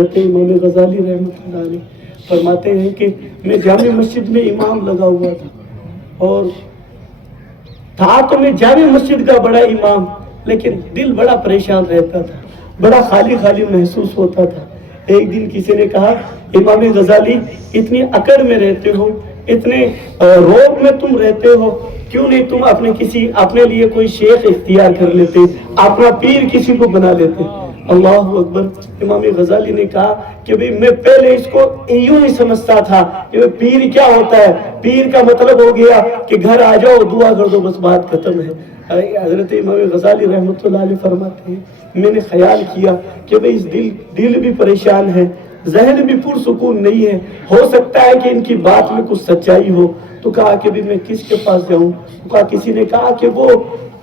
इमाम गजाली रहमतुल्लाह अलैह फरमाते हैं कि मैं जामे मस्जिद में इमाम लगा हुआ था और था तो मैं जामे मस्जिद का बड़ा इमाम, लेकिन दिल बड़ा परेशान रहता था, बड़ा खाली खाली महसूस होता था। एक दिन किसी ने कहा, इमाम गजाली इतनी अकड़ में रहते हो, इतने रोब में तुम रहते हो, क्यों नहीं तुम अपने लिए कोई शेख इख्तियार कर लेते, अपना पीर किसी को बना लेते। अल्लाह अकबर। इमाम गजाली ने कहा कि भाई मैं पहले इसको यूं ही समझता था कि पीर क्या होता है, पीर का मतलब हो गया कि घर आ जाओ दुआ कर दो बस बात खत्म है। हजरत इमाम गजाली रहमतुल्लाह अलैह फरमाते हैं, मैंने ख्याल किया कि भाई इस दिल भी परेशान है, जहन भी पुरसुकून नहीं है, हो सकता है कि इनकी बात में कुछ सच्चाई हो। तो कहा कि भी मैं किसके पास जाऊं? तो कहा किसी ने कहा कि वो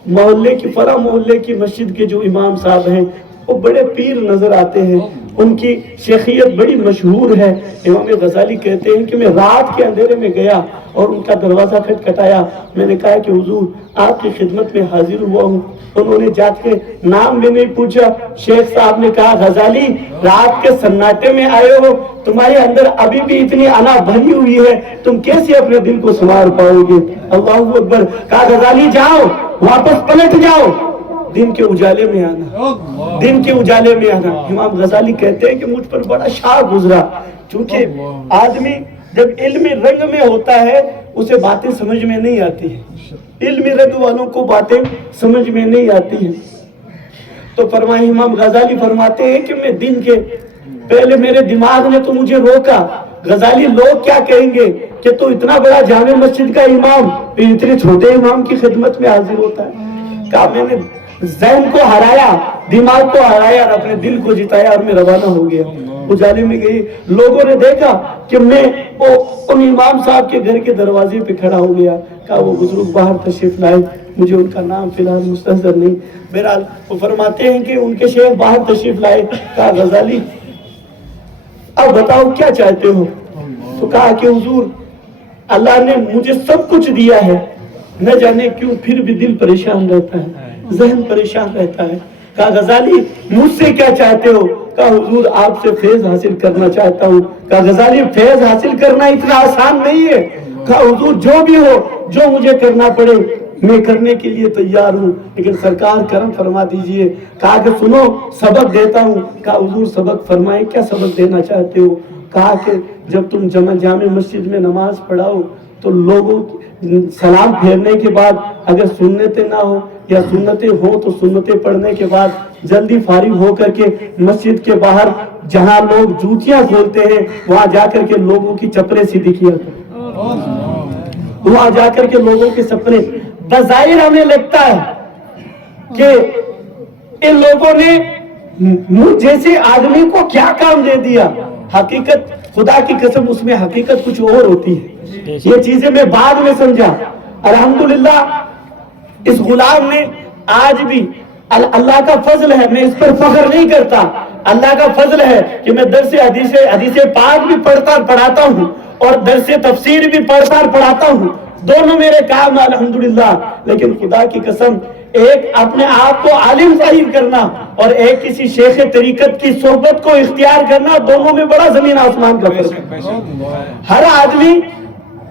मोहल्ले की फरा मोहल्ले की मस्जिद के जो इमाम साहब हैं वो बड़े पीर नजर आते हैं, उनकी शेखियत बड़ी मशहूर है। इमाम गजाली कहते हैं कि मैं रात के अंधेरे में गया और उनका दरवाजा खटखटाया। मैंने कहा कि हुजूर आपकी खिदमत में हाजिर हुआ हूँ। उन्होंने जाके नाम भी नहीं पूछा। शेख साहब ने कहा, गजाली रात के सन्नाटे में आए हो, तुम्हारे अंदर अभी भी इतनी अना भरी हुई है, तुम कैसे अपने दिल को संवार पाओगे? अल्लाह अकबर। कहा गजाली जाओ, वापस पलट जाओ, दिन के उजाले में आना, दिन के उजाले में आना। इमाम गजाली कहते हैं कि मुझ पर बड़ा शाह गुजरा, क्योंकि आदमी जब इल्मी रंग में होता है उसे बातें समझ में नहीं आती है, इल्मी रंग वालों को बातें समझ में नहीं आती है। तो फरमाए इमाम गजाली फरमाते हैं कि मैं दिन के पहले मेरे दिमाग ने तो मुझे रोका, गजाली लोग क्या कहेंगे कि तू इतना बड़ा जामे मस्जिद का इमाम इतने छोटे इमाम की खिदमत में हाजिर होता है। कहा मैंने ज़हन को हराया, दिमाग को हराया और अपने दिल को जिताया और मैं रवाना हो गया। उजाले में गई, लोगों ने देखा कि मैं वो उन इमाम साहब के घर के दरवाजे पे खड़ा हो गया। कहा वो बुजुर्ग बाहर तशरीफ लाए, मुझे उनका नाम फिलहाल मुस्तहज़र नहीं। बहरहाल वो फरमाते हैं कि उनके शेख बाहर तशरीफ लाए। कहा गजाली अब बताओ क्या चाहते हो? तो कहा कि हुजूर अल्लाह ने मुझे सब कुछ दिया है, न जाने क्यों फिर भी दिल परेशान रहता है, जहन परेशान रहता है। कहा गजाली मुझसे क्या चाहते हो? कहा हुजूर आपसे फैज हासिल करना चाहता हूँ। कहा गजाली फैज हासिल करना इतना आसान नहीं है। कहा हुजूर जो भी हो, जो मुझे करना पड़े मैं करने के लिए तैयार हूँ, लेकिन सरकार करम फरमा दीजिए। कहा कि सुनो सबक देता हूँ। कहा हुजूर सबक फरमाए, क्या सबक देना चाहते हो? कहा कि जब तुम जामे मस्जिद में नमाज पढ़ाओ तो लोगों सलाम फेरने के बाद अगर सुन्नतें ना हो या सुन्नतें हो तो सुन्नतें पढ़ने के बाद जल्दी फारिग हो करके मस्जिद के बाहर जहां लोग जूतियां खोलते हैं वहां जाकर के लोगों की चप्पलें सीधी किया करो। वहां जाकर के लोगों के सपने, बज़ाहिर हमें लगता है कि इन लोगों ने मुझ जैसे आदमी को क्या काम दे दिया। हकीकत खुदा की कसम उसमें हकीकत कुछ और होती है। ये चीजें मैं बाद में समझा। अल्हम्दुलिल्लाह इस गुलाम ने आज भी अल्लाह का फजल है, मैं इस पर फख्र नहीं करता, अल्लाह का फजल है कि मैं दरसे हदीस पाक भी पढ़ाता हूँ और दरसे तफसीर भी पढ़ता और पढ़ाता हूँ, दोनों मेरे काम अल्हम्दुलिल्लाह। लेकिन खुदा की कसम एक अपने आप को आलिम जाहिर करना और एक किसी शेख तरीकत की सोहबत को इख्तियार करना, दोनों में बड़ा जमीन आसमान का फर्क है। हर आदमी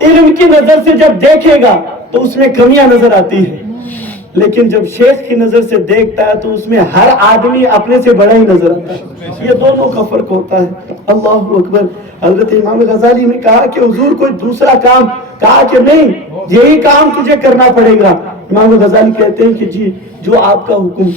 इल्म की नजर से जब देखेगा तो उसमें कमियां नजर आती है, लेकिन जब शेख की नजर से देखता है तो उसमें हर आदमी अपने से बड़ा ही नजर आता है। ये दोनों का फर्क होता है। अल्लाह अकबर। हजरत इमाम गजाली ने कहा कि हुजूर कोई दूसरा काम? कहा कि नहीं, यही काम तुझे करना पड़ेगा। इमाम गजाली कहते हैं कि जी जो आपका हुक्म।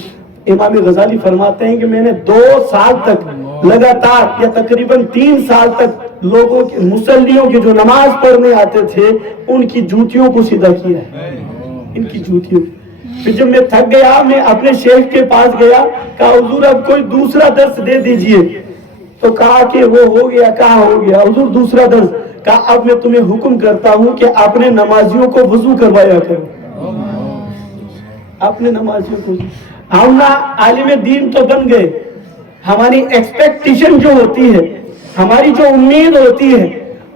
इमाम गजाली फरमाते हैं कि मैंने 2 साल तक लगातार या तकरीबन 3 साल तक लोगों के मुसल्लियों के जो नमाज पढ़ने आते थे उनकी जूतियों को सीधा किया है, इनकी जूतियों। फिर जब मैं थक गया, मैं अपने शेख के पास गया, कहा हुजूर अब कोई दूसरा दर्स दे दीजिए। तो कहा कि वो हो गया। कहा हो गया हुजूर दूसरा दर्स? कहा अब मैं तुम्हें हुक्म करता हूँ कि अपने नमाजियों को वजू करवाया करो, अपने नमाजियों को। हम ना आलिम दीन तो बन गए, हमारी एक्सपेक्टेशन जो होती है, हमारी जो उम्मीद होती है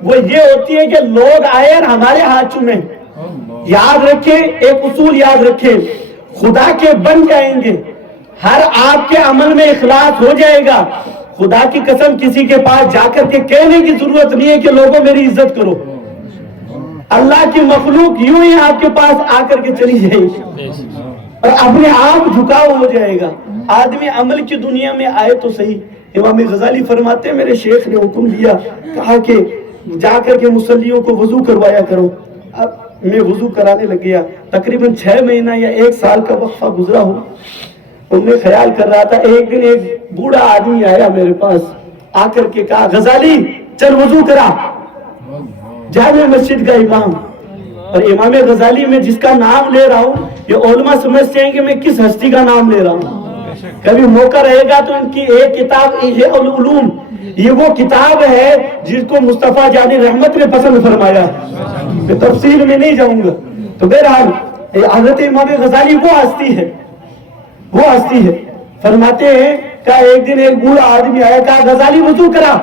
वो ये होती है कि लोग आए और हमारे हाथ चूमे। याद रखें, एक उसूल याद रखें, खुदा के बन जाएंगे, हर आपके अमल में इखलास हो जाएगा, خدا کی قسم کسی کے پاس جا کر کے کہنے کی ضرورت نہیں ہے کہ لوگوں میری عزت کرو. اللہ کی مخلوق یوں ہی آپ کے پاس آ کر کے چلی جائے گی اور اپنے آپ جھکاؤ ہو جائے گا. آدمی عمل کی دنیا میں آئے تو صحیح. امام غزالی فرماتے ہیں میرے شیخ نے حکم دیا, کہا کہ جا کر کے مصلیوں کو وضو کروایا کرو. اب میں وضو کرانے لگ گیا. تقریباً 6 مہینہ یا 1 سال کا وقفہ گزرا ہو. اور میں خیال کر رہا تھا, ایک دن ایک بوڑھا آدمی آیا میرے پاس, آ کر کے کہا غزالی چل وضو کرا. جامع مسجد کا امام, اور امام غزالی میں جس کا نام لے رہا ہوں یہ علماء سمجھتے ہیں کہ میں کس ہستی کا نام لے رہا ہوں. کبھی موقع رہے گا تو ان کی ایک کتاب احیاء العلوم, یہ وہ کتاب ہے جس کو مصطفیٰ جان رحمت نے پسند فرمایا. میں تفصیل میں نہیں جاؤں گا. تو بہرحال حضرت امام غزالی وہ ہستی ہے. فرماتے ہیں کہ ایک دن ایک بوڑھا آدمی آیا, کہا غزالی وضو کرا.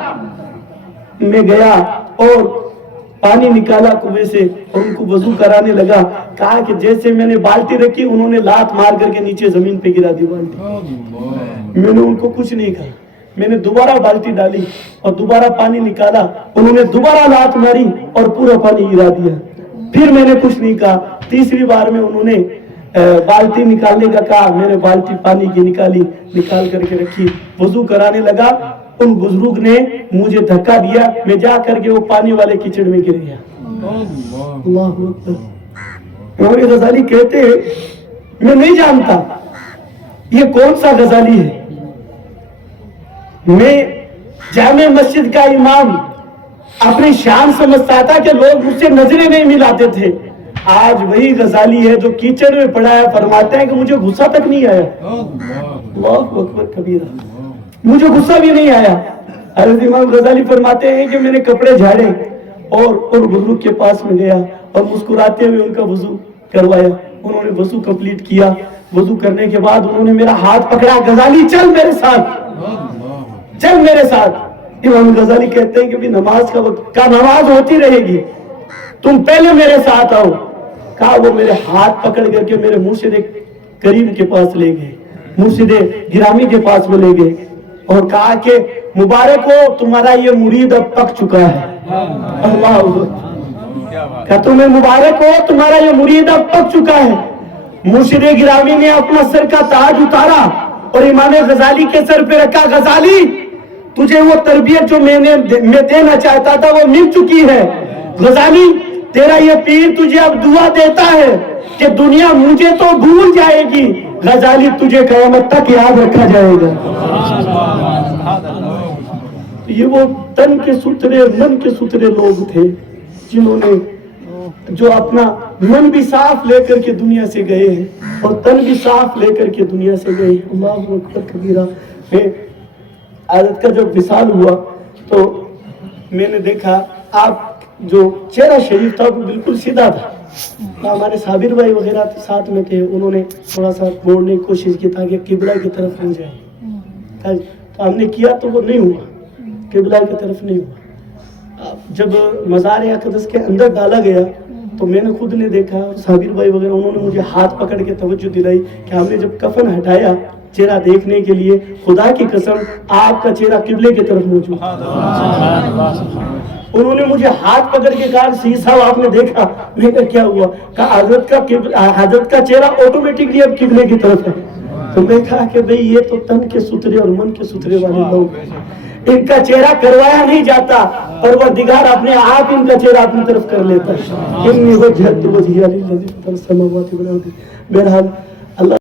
میں گیا اور پانی نکالا کنویں سے اور ان کو وضو کرانے لگا. کہا کہ جیسے میں نے بالٹی رکھی انہوں نے لات مار کر کے نیچے زمین پہ گرا دی بالٹی. میں نے ان کو کچھ نہیں کہا. میں نے دوبارہ بالٹی ڈالی اور دوبارہ پانی نکالا, انہوں نے دوبارہ لات ماری اور پورا پانی گرا دیا. پھر میں نے کچھ نہیں کہا. تیسری بار میں انہوں نے بالٹی نکالنے کا کہا. میں نے بالٹی پانی کی نکال کر کے رکھی, وضو کرانے لگا. ان بزرگ نے مجھے دھکا دیا, میں جا کر کے وہ پانی والے کیچڑ میں گر گیا. اللہ اکبر. امام غزالی کہتے ہیں میں نہیں جانتا یہ کون سا غزالی ہے. میں جامع مسجد کا امام اپنی شان سمجھتا تھا کہ لوگ مجھ سے نظریں نہیں ملاتے تھے. آج وہی غزالی ہے جو کیچڑ میں پڑا ہے, فرماتے ہیں کہ مجھے غصہ تک نہیں آیا. اللہ اکبر کبیرہ. مجھے غصہ بھی نہیں آیا. حضرت امام غزالی فرماتے ہیں کہ میں نے کپڑے جھاڑے اور بزرگ کے پاس میں گیا اور مسکراتے ہوئے ان کا وضو کروایا. انہوں نے وضو کمپلیٹ کیا. وضو کرنے کے بعد انہوں نے میرا ہاتھ پکڑا, غزالی چل میرے ساتھ, چل میرے ساتھ. امام غزالی کہتے ہیں کہ بھی نماز کا وقت, کا نماز ہوتی رہے گی, تم پہلے میرے ساتھ آؤ. کہا وہ میرے ہاتھ پکڑ کر کے میرے مرشد کریم کے پاس لے گئے, مرشد گرامی کے پاس میں لے گئے اور کہا کہ مبارک ہو تمہارا یہ مرید اب پک چکا ہے. اللہ کہ تمہیں مبارک ہو تمہارا یہ مرید اب پک چکا ہے. مرشد گرامی نے اپنا سر کا تاج اتارا اور امام غزالی کے سر پہ رکھا. غزالی تجھے وہ تربیت جو میں دینا چاہتا تھا وہ مل چکی ہے. غزالی تیرا یہ پیر تجھے اب دعا دیتا ہے کہ دنیا مجھے تو بھول جائے گی, غزالی تجھے قیامت تک یاد رکھا جائے گا. یہ وہ تن کے ستھرے من کے ستھرے لوگ تھے جنہوں نے جو اپنا من بھی صاف لے کر کے دنیا سے گئے ہیں اور تن بھی صاف لے کر کے دنیا سے گئے. اللہ اکبر کبیرہ. میں عادت کا جب وصال ہوا تو میں نے دیکھا آپ جو چہرہ شریف تھا وہ بالکل سیدھا تھا. ہمارے صابر بھائی وغیرہ ساتھ میں تھے, انہوں نے تھوڑا سا موڑنے کی کوشش کی تاکہ قبلہ کی طرف ہو جائے. تو ہم نے کیا تو وہ نہیں ہوا, قبلہ کی طرف نہیں ہوا. جب مزار اقدس کے اندر ڈالا گیا تو میں نے خود نے دیکھا, صابر بھائی وغیرہ انہوں نے مجھے ہاتھ پکڑ کے توجہ دلائی کہ ہم نے جب کفن ہٹایا چہرہ دیکھنے کے لیے, خدا کی قسم آپ کا چہرہ قبلے کی طرف موجود. انہوں نے مجھے ہاتھ پکڑ کے کہا سی صاحب آپ نے دیکھا. میں کہا کیا ہوا؟ کہا حضرت کا چہرہ آٹومیٹکلی اب قبلے کی طرف ہے. تو میں کہا کہ بھئی یہ تو تن کے ستھرے اور من کے ستھرے والے لوگ ہیں, ان کا چہرہ کروایا نہیں جاتا, پروردگار اپنے آپ ان کا چہرہ اپنی طرف کر لیتا ہے. انی وجہت وجہی للذی فطر السماوات والارض. بہرحال